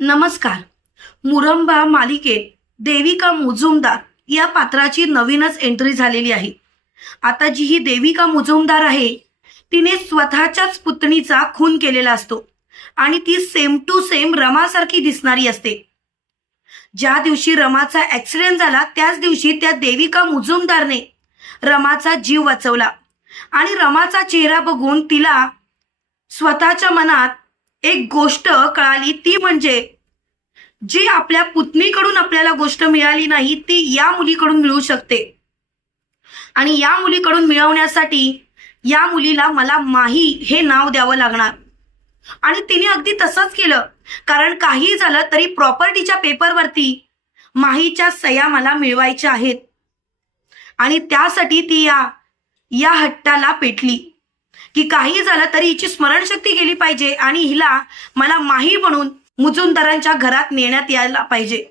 नमस्कार. मुरंबा मालिकेत देविका मुजुमदार या पात्राची नवीनच एंट्री झालेली आहे. आता जी ही देविका मुजुमदार आहे तिने स्वतःच्याच पुतणीचा खून केलेला असतो आणि ती सेम टू सेम रमासारखी दिसणारी असते. ज्या दिवशी रमाचा ऍक्सिडेंट झाला त्याच दिवशी त्या देविका मुजुमदारने रमाचा जीव वाचवला आणि रमाचा चेहरा बघून तिला स्वतःच्या मनात एक गोष्ट कळाली ती म्हणजे जी आपल्या पुतणीकडून आपल्याला गोष्ट मिळाली नाही ती या मुलीकडून मिळू शकते. आणि या मुलीकडून मिळवण्यासाठी या मुलीला मला माही हे नाव द्यावं लागणार. आणि तिने अगदी तसंच केलं. कारण काही झालं तरी प्रॉपर्टीच्या पेपरवरती माहीच्या सह्या मला मिळवायच्या आहेत. आणि त्यासाठी ती या या हट्टाला पेटली. की काही झालं तरी हिची स्मरणशक्ती गेली पाहिजे आणि हिला मला माही म्हणून मुजुमदारांच्या घरात नेण्यात यायला पाहिजे.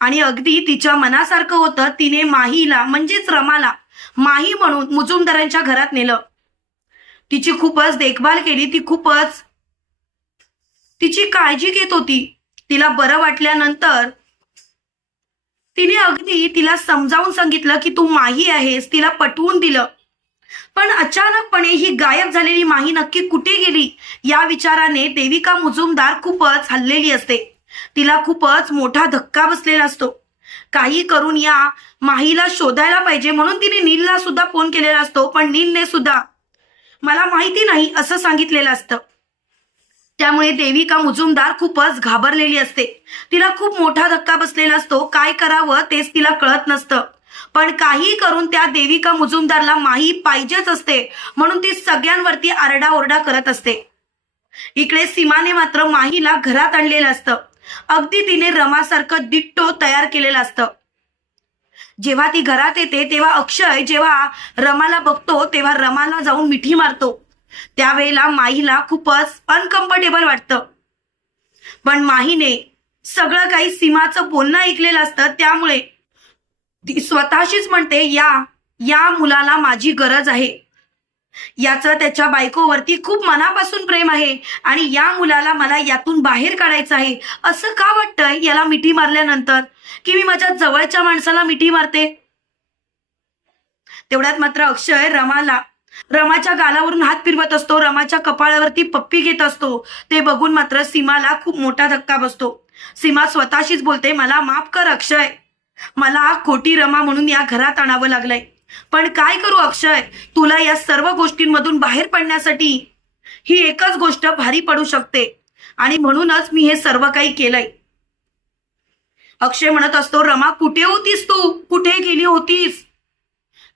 आणि अगदी तिच्या मनासारखं होतं तिने माहीला म्हणजेच रमाला माही म्हणून मुजुमदारांच्या घरात नेलं. तिची खूपच देखभाल केली ती खूपच तिची काळजी घेत होती. तिला बरं वाटल्यानंतर तिने अगदी तिला समजावून सांगितलं की तू माही आहेस तिला पटवून दिलं. पण अचानकपणे ही गायब झालेली माही नक्की कुठे गेली? या विचाराने देविका मुजुमदार खूपच हल्लेली असते. तिला खूपच मोठा धक्का बसलेला असतो. काही करून या माहीला शोधायला पाहिजे म्हणून तिने नीलला सुद्धा फोन केलेला असतो पण नीलने सुद्धा मला माहिती नाही असं सांगितलेलं असतं. त्यामुळे देविका मुजुमदार खूपच घाबरलेली असते. तिला खूप मोठा धक्का बसलेला असतो. काय करावं तेच तिला कळत नसतं. पण काही करून त्या देविका मुजुमदारला माही पाहिजेच असते. म्हणून ती सगळ्यांवरती आरडाओरडा करत असते. इकडे सीमाने मात्र माहीला घरात आणलेलं असतं. अगदी तिने रमासारखं दिट्टो तयार केलेलं असतं. जेव्हा ती घरात येते तेव्हा अक्षय जेव्हा रमाला बघतो तेव्हा रमाला जाऊन मिठी मारतो. त्यावेळेला माहीला खूपच अनकम्फर्टेबल वाटतं. पण माहीने सगळं काही सीमाचं बोलणं ऐकलेलं असतं त्यामुळे ती स्वतःशीच म्हणते या या मुलाला माझी गरज आहे. याचं त्याच्या बायकोवरती खूप मनापासून प्रेम आहे आणि या मुलाला मला यातून बाहेर काढायचं आहे. असं का वाटतंय याला मिठी मारल्यानंतर? की मी माझ्या जवळच्या माणसाला मिठी मारते? तेवढ्यात मात्र अक्षय रमाला रमाच्या गालावरून हात फिरवत असतो रमाच्या कपाळावरती पप्पी घेत असतो. ते बघून मात्र सीमाला खूप मोठा धक्का बसतो. सीमा स्वतःशीच बोलते मला माफ कर अक्षय. मला खोटी रमा म्हणून या घरात आणावं लागलंय. पण काय करू अक्षय? तुला या सर्व गोष्टींमधून बाहेर पडण्यासाठी ही एकच गोष्ट भारी पडू शकते. आणि म्हणूनच मी हे सर्व काही केलंय. अक्षय म्हणत असतो रमा कुठे होतीस तू? कुठे गेली होतीस?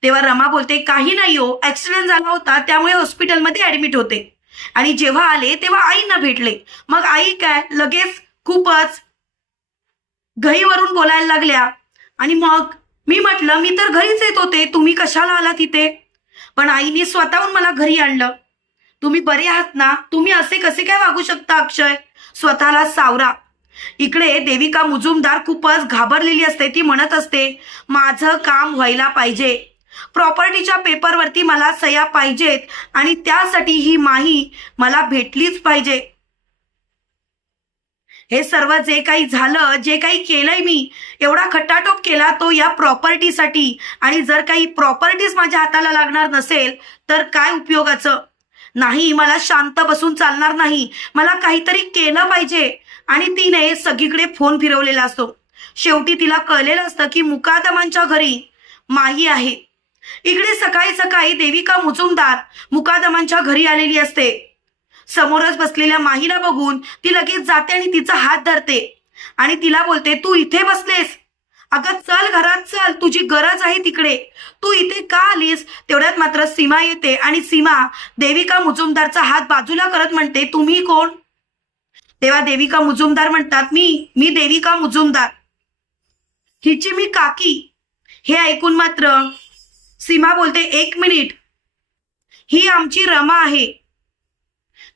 तेव्हा रमा बोलते काही नाही हो ऍक्सिडेंट झाला होता त्यामुळे हॉस्पिटलमध्ये ऍडमिट होते. आणि जेव्हा आले तेव्हा आईंना भेटले. मग आई काय? लगेच खूपच घईवरून बोलायला लागल्या. आणि मग मी म्हटलं मी तर घरीच येत होते. तुम्ही कशाला आला तिथे पण आईने स्वतःहून मला घरी आणलं. तुम्ही बरे आहात ना? तुम्ही असे कसे काय वागू शकता अक्षय? स्वतःला सावरा. इकडे देविका मुजुमदार खूपच घाबरलेली असते. ती म्हणत असते माझं काम व्हायला पाहिजे. प्रॉपर्टीच्या पेपरवरती मला सया पाहिजेत आणि त्यासाठी ही माही मला भेटलीच पाहिजे. हे सर्व जे काही झालं जे काही केलंय मी एवढा खटाटोप केला तो या प्रॉपर्टीसाठी. आणि जर काही प्रॉपर्टीज माझ्या हाताला लागणार नसेल तर काय उपयोगाचं? नाही मला शांत बसून चालणार नाही. मला काहीतरी केलं पाहिजे. आणि तिने सगळीकडे फोन फिरवलेला असतो. शेवटी तिला कळलेलं असतं की मुकादमांच्या घरी माही आहे. इकडे सकाळी सकाळी देविका मुजुमदार मुकादमांच्या घरी आलेली असते. समोरच बसलेल्या माहीला बघून ती लगेच जाते आणि तिचा हात धरते. आणि तिला बोलते तू इथे बसलेस. अगं चल घरात चल. तुझी गरज आहे तिकडे. तू इथे का आलीस? तेवढ्यात मात्र सीमा येते आणि सीमा देविका मुजुमदारचा हात बाजूला करत म्हणते तुम्ही कोण? तेव्हा देविका मुजुमदार म्हणतात मी मी देविका मुजुमदार. हिची मी काकी. हे ऐकून मात्र सीमा बोलते एक मिनिट. ही आमची रमा आहे.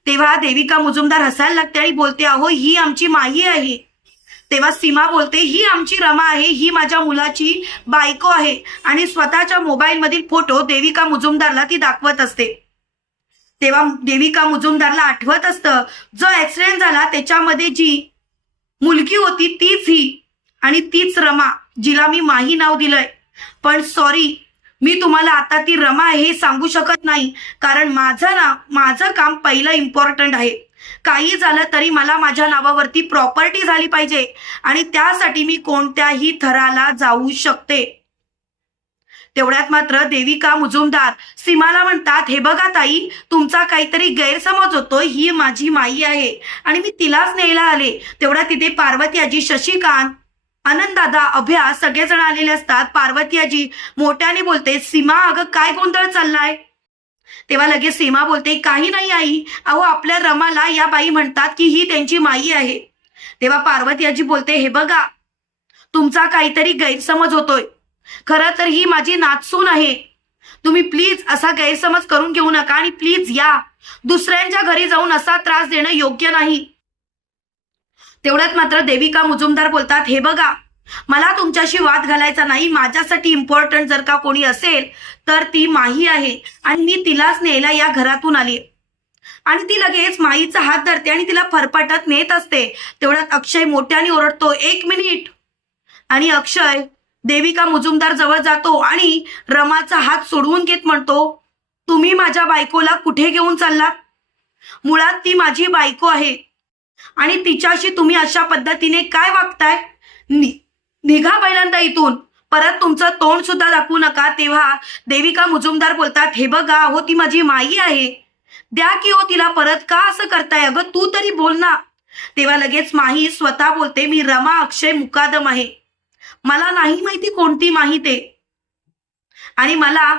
तेव्हा देविका मुजुमदार हसायला लागते आणि बोलते अहो ही आमची माही आहे. तेव्हा सीमा बोलते ही आमची रमा आहे ही माझ्या मुलाची बायको आहे. आणि स्वतःच्या मोबाईल मधील फोटो देविका मुजुमदारला ती दाखवत असते. तेव्हा देविका मुजुमदारला आठवत असतं जो ऍक्सिडेंट झाला त्याच्यामध्ये जी मुलगी होती तीच ही आणि तीच रमा जिला मी माही नाव दिलंय. पण सॉरी मी तुम्हाला आता ती रमा आहे हे सांगू शकत नाही. कारण माझं ना माझं काम पहिलं इम्पॉर्टंट आहे. काही झालं तरी मला माझ्या नावावरती प्रॉपर्टी झाली पाहिजे. आणि त्यासाठी मी कोणत्याही थराला जाऊ शकते. तेवढ्यात मात्र देविका मुजुमदार सीमाला म्हणतात हे बघा ताई तुमचा काहीतरी गैरसमज होतो ही माझी माई आहे. आणि मी तिलाच न्यायला आले. तेवढ्या तिथे पार्वती आजी शशिकांत आनंददादा अभ्या सगळेजण आलेले असतात. पार्वती आजी मोठ्याने बोलते सीमा अगं काय गोंधळ चाललाय? तेव्हा लगेच सीमा बोलते काही नाही आई. अहो आपल्या रमाला या बाई म्हणतात की ही त्यांची माई आहे. तेव्हा पार्वती आजी बोलते हे बघा तुमचा काहीतरी गैरसमज होतोय. खरं तर ही माझी नाचसून आहे. तुम्ही प्लीज असा गैरसमज करून घेऊ नका आणि प्लीज या. दुसऱ्यांच्या घरी जाऊन असा त्रास देणं योग्य नाही. तेवढ्यात मात्र देविका मुजुमदार बोलतात हे बघा मला तुमच्याशी वाद घालायचा नाही माझ्यासाठी इम्पॉर्टंट जर का कोणी असेल तर ती माही आहे आणि मी तिलाच न्यायला या घरातून आली आणि ती लगेच माईचा हात धरते आणि तिला फरफटत नेत असते. तेवढ्यात अक्षय मोठ्याने ओरडतो एक मिनिट. आणि अक्षय देविका मुजुमदार जवळ जातो आणि रमाचा हात सोडवून घेत म्हणतो तुम्ही माझ्या बायकोला कुठे घेऊन चाललात? मुळात ती माझी बायको आहे. आणि तिच्याशी तुम्ही अशा पद्धतीने काय वागताय? नि- निघा पहिल्यांदा इथून. परत तुमचं तोंड सुद्धा दाखवू नका. तेव्हा देविका मुजुमदार बोलतात हे बघा हो ती माझी माई आहे. द्या की हो तिला परत. का असं करताय? अगं तू तरी बोल ना. तेव्हा लगेच माही स्वतः बोलते मी रमा अक्षय मुकादम आहे. मला नाही माहिती कोणती माहिती आणि मला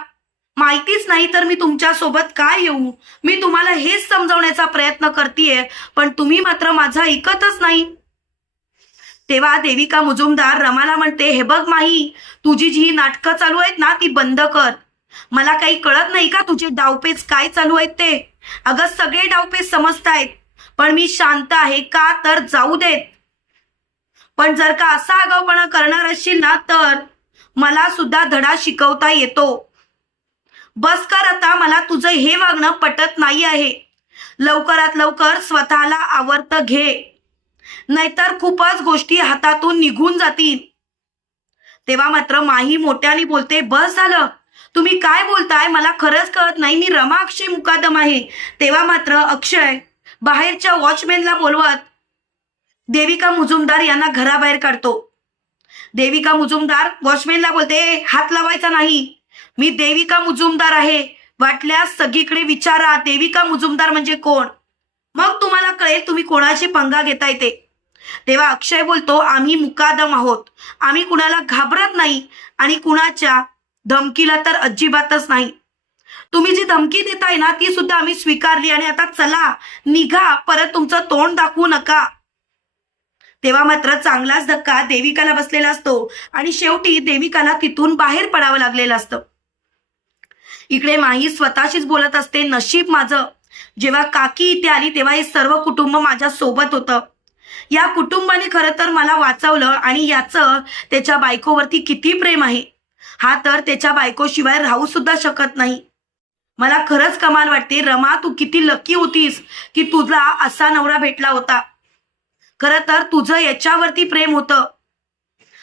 माहितीच नाही तर मी तुमच्यासोबत काय येऊ? मी तुम्हाला हेच समजवण्याचा प्रयत्न करतेय पण तुम्ही मात्र माझा ऐकतच नाही. तेव्हा देविका मुजुमदार रमाला म्हणते हे बघ माही तुझी जी नाटकं चालू आहेत ना ती बंद कर. मला काही कळत नाही का तुझे डावपेच काय चालू आहेत ते? अगं सगळे डावपेच समजतायत पण मी शांत आहे का तर जाऊ देत. पण जर का असा आगाऊपणा करणार असशील ना तर मला सुद्धा धडा शिकवता येतो. बस कर आता मला तुझं हे वागणं पटत नाही आहे. लवकरात लवकर स्वतःला आवर्त घे. नाहीतर खूपच गोष्टी हातातून निघून जातील. तेव्हा मात्र माही मोठ्याने बोलते बस झालं. तुम्ही काय बोलताय? मला खरंच कळत नाही. मी रमा अक्षय मुकादम आहे. तेव्हा मात्र अक्षय बाहेरच्या वॉचमॅनला बोलवत देविका मुजुमदार यांना घराबाहेर काढतो. देविका मुजुमदार वॉचमॅनला बोलते हात लावायचा नाही. मी देविका मुजुमदार आहे. वाटल्यास सगळीकडे विचारा देविका मुजुमदार म्हणजे कोण? मग तुम्हाला कळेल तुम्ही कोणाशी पंगा घेताय ते. तेव्हा अक्षय बोलतो आम्ही मुकादम आहोत. आम्ही कुणाला घाबरत नाही आणि कुणाच्या धमकीला तर अजिबातच नाही. तुम्ही जी धमकी देताय ना ती सुद्धा आम्ही स्वीकारली आणि आता चला निघा परत तुमचं तोंड दाखवू नका. तेव्हा मात्र चांगलाच धक्का देविकाला बसलेला असतो आणि शेवटी देविकाला तिथून बाहेर पडावं लागलेलं असतं. इकडे माही स्वतःशीच बोलत असते नशीब माझं. जेव्हा काकी इथे आली तेव्हा हे सर्व कुटुंब माझ्या सोबत होतं. या कुटुंबाने खरं तर मला वाचवलं आणि याचं त्याच्या बायकोवरती किती प्रेम आहे. हा तर त्याच्या बायकोशिवाय राहू सुद्धा शकत नाही. मला खरंच कमाल वाटते रमा तू किती लकी होतीस की तुझा असा नवरा भेटला होता. खरं तर तुझं याच्यावरती प्रेम होतं.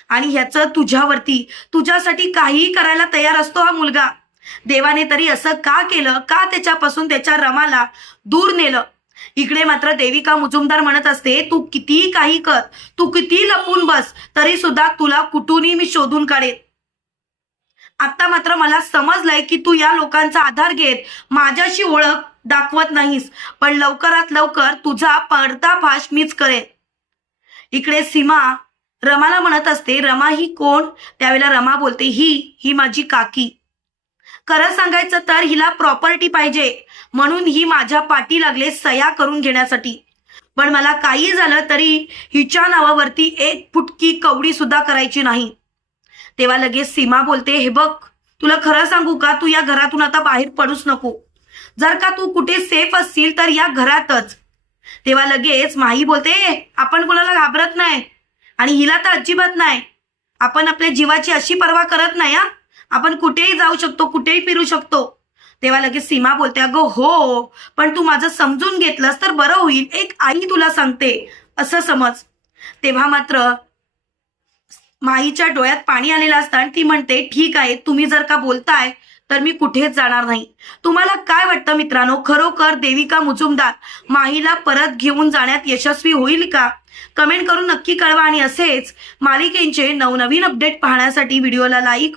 आणि ह्याचं तुझ्यावरती तुझ्यासाठी काहीही करायला तयार असतो हा मुलगा. देवाने तरी असं का केलं? का त्याच्यापासून त्याच्या रमाला दूर नेलं? इकडे मात्र देविका मुजुमदार म्हणत असते तू कितीही काही कर तू किती लपून बस तरी सुद्धा तुला कुठूनही मी शोधून काढेन. आता मात्र मला समजलंय की तू या लोकांचा आधार घेत माझ्याशी ओळख दाखवत नाहीस पण लवकरात लवकर तुझा पर्दाफाश मीच करेन. इकडे सीमा रमाला म्हणत असते रमा ही कोण? त्यावेळेला रमा बोलते ही ही माझी काकी. खरं सांगायचं तर हिला प्रॉपर्टी पाहिजे. म्हणून ही माझ्या पाठी लागले सया करून घेण्यासाठी. पण मला काही झालं तरी हिच्या नावावरती एक फुटकी कवडी सुद्धा करायची नाही. तेव्हा लगेच सीमा बोलते हे बघ तुला खरं सांगू का? तू या घरातून आता बाहेर पडूच नको. जर का तू कुठे सेफ असशील तर या घरातच. तेव्हा लगेच माही बोलते आपण कुणाला घाबरत नाही. आणि हिला तर अजिबात नाही. आपण आपल्या जीवाची अशी पर्वा करत नाही हा. आपण कुठेही जाऊ शकतो कुठेही फिरू शकतो. तेव्हा लगेच सीमा बोलते अगं हो पण तू माझं समजून घेतलंस तर बरं होईल. एक आई तुला सांगते. असं समज. तेव्हा मात्र माईच्या डोळ्यात पाणी आलेलं असतं आणि ती म्हणते ठीक आहे तुम्ही जर का बोलताय तर मी कुठेच जाणार नाही. तुम्हाला काय वाटतं मित्रांनो? खरोखर देविका मुजुमदार माहीला परत घेऊन जाण्यात यशस्वी होईल का? कमेंट करून नक्की कळवा आणि असेच मालिकेंचे नवनवीन अपडेट पाहण्यासाठी व्हिडिओला लाईक